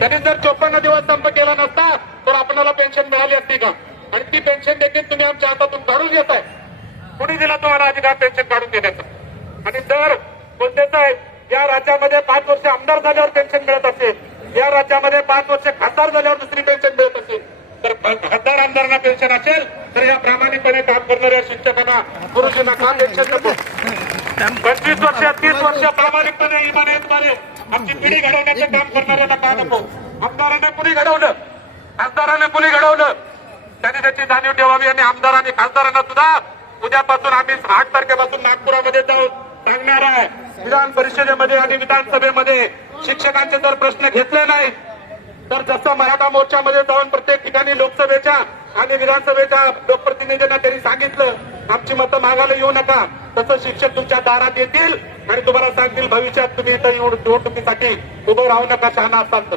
त्यांनी जर 54 दिवस संप केला नसता तर आपल्याला पेन्शन मिळाली असती का? आणि ती पेन्शन देखील तुम्ही आमच्या हातातून काढून घेताय. कुणी दिला तुम्हाला अधिकार पेन्शन काढून देण्याचा? आणि जर कोणत्याच या राज्यामध्ये 5 वर्ष आमदार झाल्यावर पेन्शन मिळत असेल, या राज्यामध्ये 5 वर्ष खासदार झाल्यावर दुसरी पेन्शन मिळत असेल, तर खासदार आमदारांना पेन्शन असेल तर या प्रामाणिकपणे काम करणाऱ्या शिक्षकांना गुरुजींना का पेन्शन नको? 25 वर्ष 30 वर्ष प्रामाणिकपणे इमानतपणे आमची पिढी घडवण्याचं काम करणाऱ्यांना का नको? आमदारांना कुणी घडवलं, खासदारांना कुणी घडवलं, त्यांनी त्याची जाणीव ठेवावी. आणि आमदारांनी खासदारांना सुद्धा उद्यापासून आम्ही 8 तारखेपासून नागपुरामध्ये जाऊन सांगणार आहे, विधान परिषदेमध्ये आणि विधानसभेमध्ये शिक्षकांचे जर प्रश्न घेतले नाही तर जसं मराठा मोर्चामध्ये जाऊन प्रत्येक ठिकाणी लोकसभेच्या आणि विधानसभेच्या लोकप्रतिनिधींना त्यांनी सांगितलं आमची मतं मागायला येऊ नका, तसं शिक्षक तुमच्या दारात येतील आणि तुम्हाला सांगतील भविष्यात तुम्ही इथं निवडणुकीसाठी उभं राहू नका, शहाणा असाल तर.